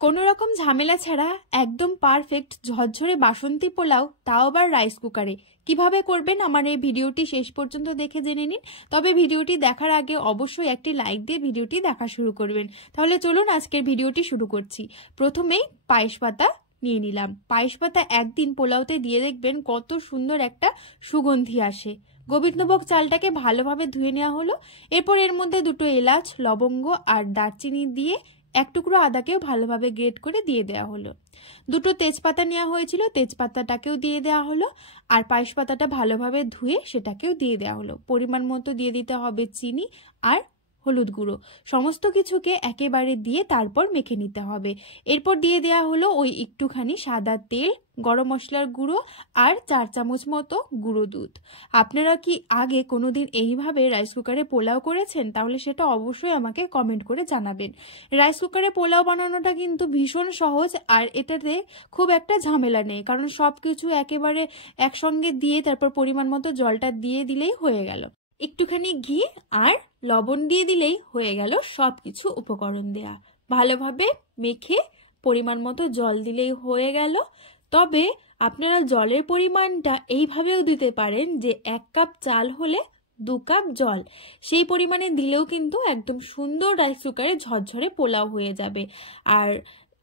কোনো রকম ঝামেলা ছাড়া একদম পারফেক্ট ঝরঝরে বাসন্তী পোলাও, তাও আবার রাইস কুকারে কিভাবে করবেন আমার এই ভিডিওটি শেষ পর্যন্ত দেখে জেনে নিন। তবে ভিডিওটি দেখার আগে অবশ্যই একটি লাইক দিয়ে ভিডিওটি দেখা শুরু করবেন। তাহলে চলুন আজকের ভিডিওটি শুরু করছি। প্রথমেই পায়েস পাতা নিয়ে নিলাম। পায়েস পাতা একদিন পোলাওতে দিয়ে দেখবেন কত সুন্দর একটা সুগন্ধি আসে। গোবিন্দভোগ চালটাকে ভালোভাবে ধুয়ে নেওয়া হলো। এরপর এর মধ্যে দুটো এলাচ, লবঙ্গ আর দারচিনি দিয়ে এক টুকরো আদাকেও ভালোভাবে গ্রেট করে দিয়ে দেওয়া হলো। দুটো তেজপাতা নেওয়া হয়েছিল, তেজপাতাটাকেও দিয়ে দেওয়া হলো। আর পায়েস পাতাটা ভালোভাবে ধুয়ে সেটাকেও দিয়ে দেওয়া হলো। পরিমাণ মতো দিয়ে দিতে হবে চিনি আর হলুদ গুঁড়ো। সমস্ত কিছুকে একেবারে দিয়ে তারপর মেখে নিতে হবে। এরপর দিয়ে দেওয়া হলো ওই একটুখানি সাদা তেল, গরম মশলার গুঁড়ো আর 4 চামচ মতো গুঁড়ো দুধ। আপনারা কি আগে কোনোদিন এইভাবে রাইস কুকারে পোলাও করেছেন? তাহলে সেটা অবশ্যই আমাকে কমেন্ট করে জানাবেন। রাইস কুকারে পোলাও বানানোটা কিন্তু ভীষণ সহজ, আর এটাতে খুব একটা ঝামেলা নেই, কারণ সব কিছু একেবারে একসঙ্গে দিয়ে তারপর পরিমাণ মতো জলটা দিয়ে দিলেই হয়ে গেল। একটুখানি ঘি আর লবণ দিয়ে দিলেই হয়ে গেল সব কিছু উপকরণ দেয়া। ভালোভাবে মেখে পরিমাণ মতো জল দিলেই হয়ে গেল। তবে আপনারা জলের পরিমাণটা এইভাবেও দিতে পারেন যে 1 কাপ চাল হলে 2 কাপ জল, সেই পরিমাণে দিলেও কিন্তু একদম সুন্দর রাইস কুকারে ঝরঝরে পোলাও হয়ে যাবে। আর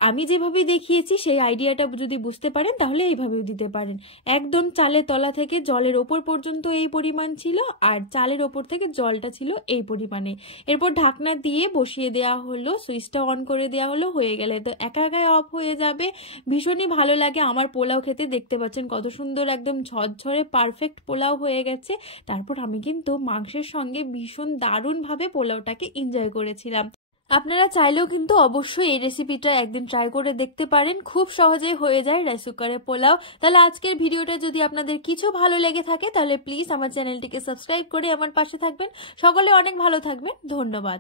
আমি যেভাবে দেখিয়েছি সেই আইডিয়াটা যদি বুঝতে পারেন তাহলে এইভাবেও দিতে পারেন। একদম চালের তলা থেকে জলের ওপর পর্যন্ত এই পরিমাণ ছিল, আর চালের ওপর থেকে জলটা ছিল এই পরিমাণে। এরপর ঢাকনা দিয়ে বসিয়ে দেওয়া হলো, সুইচটা অন করে দেওয়া হলো, হয়ে গেলে তো একা একাই অফ হয়ে যাবে। ভীষণই ভালো লাগে আমার পোলাও খেতে। দেখতে পাচ্ছেন কত সুন্দর একদম ঝরঝরে পারফেক্ট পোলাও হয়ে গেছে। তারপর আমি কিন্তু মাংসের সঙ্গে ভীষণ দারুণভাবে পোলাওটাকে এনজয় করেছিলাম। আপনারা চাইলেও কিন্তু অবশ্যই এই রেসিপিটা একদিন ট্রাই করে দেখতে পারেন। খুব সহজেই হয়ে যায় রাইস কুকারে পোলাও। তাহলে আজকের ভিডিওটা যদি আপনাদের কিছু ভালো লেগে থাকে তাহলে প্লিজ আমার চ্যানেলটিকে সাবস্ক্রাইব করে আমার পাশে থাকবেন। সকলে অনেক ভালো থাকবেন। ধন্যবাদ।